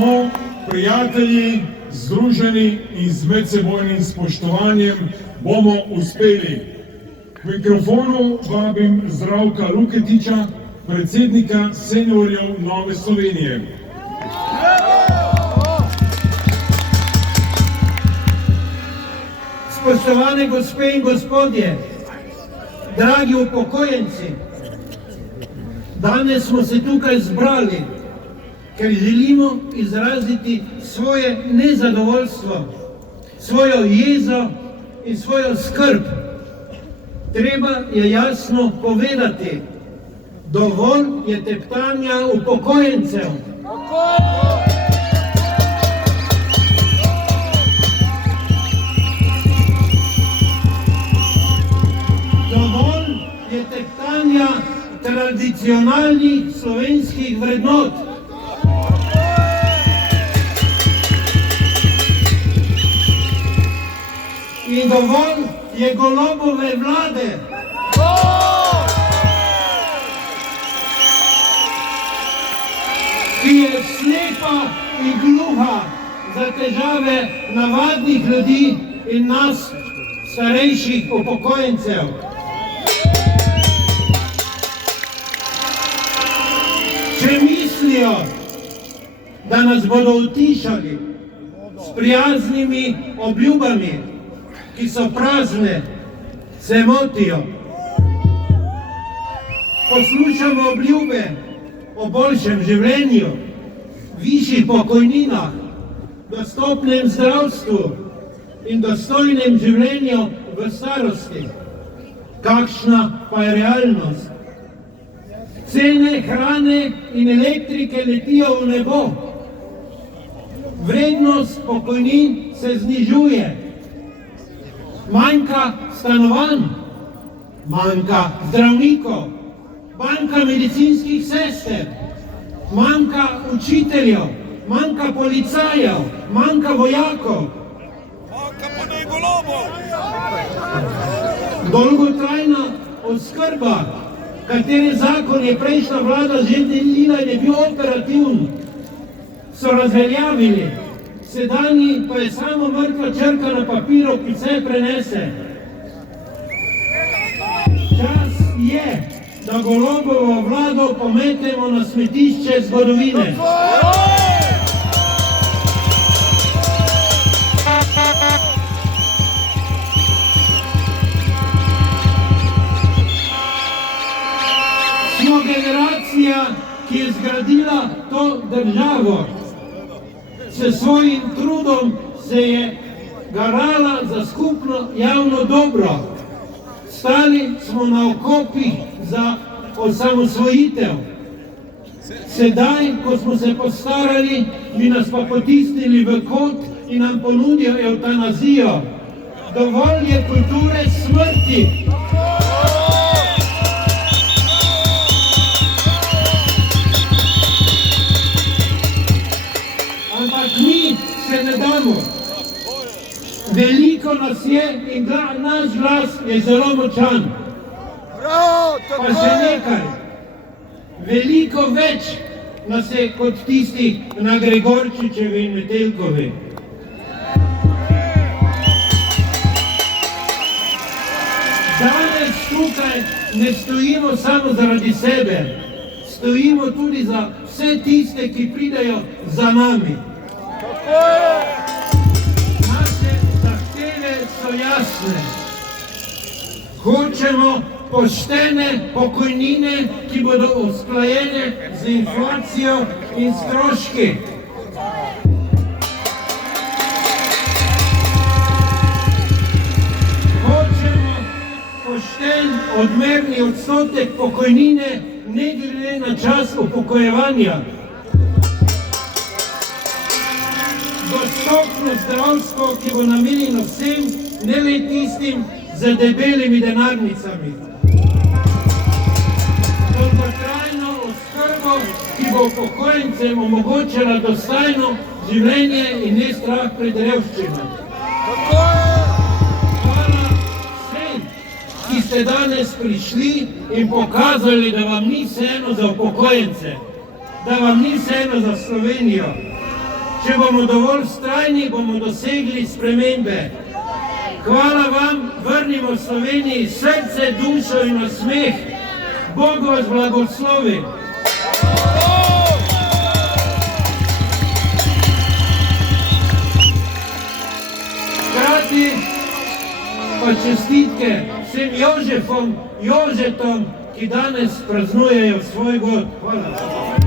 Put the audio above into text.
smo prijatelji, združeni in z medsebojnim spoštovanjem bomo uspeli. K mikrofonu vabim Zdravka Luketiča, predsednika seniorjev Nove Slovenije. Spoštovane gospe in gospodje, dragi upokojenci, danes smo se tukaj zbrali, ker želimo izraziti svoje nezadovoljstvo, svojo jezo in svojo skrb. Treba je jasno povedati, dovolj je teptanja upokojencev. Dovolj je teptanja tradicionalnih slovenskih vrednot. In dovolj je Golobove vlade. Ki je slepa in gluha za težave navadnih ljudi in nas, starejših upokojencev. Če mislijo, da nas bodo utišali s prijaznimi obljubami, ki so prazne, se motijo. Poslušamo obljube o boljšem življenju, višjih pokojninah, dostopnem zdravstvu in dostojnem življenju v starosti. Kakšna pa je realnost? Cene hrane in elektrike letijo v nebo. Vrednost pokojnin se znižuje. Manjka stanovanj, manjka zdravnikov, manjka medicinskih sester, manjka učiteljev, manjka policajev, manjka vojakov. Manjka pa naj Golobov. Dolgotrajna oskrba, katere zakon je prejšnja vlada že delila in je bil operativen, so razveljavili. Sedanji pa je samo mrtva črka na papiru, ki vse prenese. Čas je, da Golobovo vlado pometemo na smetišče zgodovine. Smo generacija, ki je zgradila to državo. S svojim trudom se je garala za skupno javno dobro. Stali smo na okopih za osamosvojitev. Sedaj, ko smo se postarali, bi nas pa potisnili v kot in nam ponudijo evtanazijo. Dovolj je kulture smrti. Ampak mi se ne damo. Veliko nas je in naš glas je zelo močan. Pa še nekaj. Veliko več nas je kot tistih na Gregorčičevi in Metelkovi. Danes tukaj ne stojimo samo zaradi sebe. Stojimo tudi za vse tiste, ki pridejo za nami. Naše zahteve so jasne. Hočemo poštene pokojnine, ki bodo usklajene z inflacijo in stroški. Hočemo pošten odmerni odstotek pokojnine, ne glede na čas upokojevanja. Dostopno zdravstvo, ki bo namenjeno vsem, ne le tistim z debelimi denarnicami. Dolgotrajno oskrbo, ki bo upokojencem omogočala dostojno življenje in ne strah pred revščino. Hvala vsem, ki ste danes prišli in pokazali, da vam ni vseeno za upokojence, da vam ni vseeno za Slovenijo. Če bomo dovolj vztrajni, bomo dosegli spremembe. Hvala vam, vrnimo Sloveniji srce, dušo in nasmeh. Bog vas blagoslovi. Hkrati pa čestitke vsem Jožetom, ki danes praznujejo svoj god. Hvala.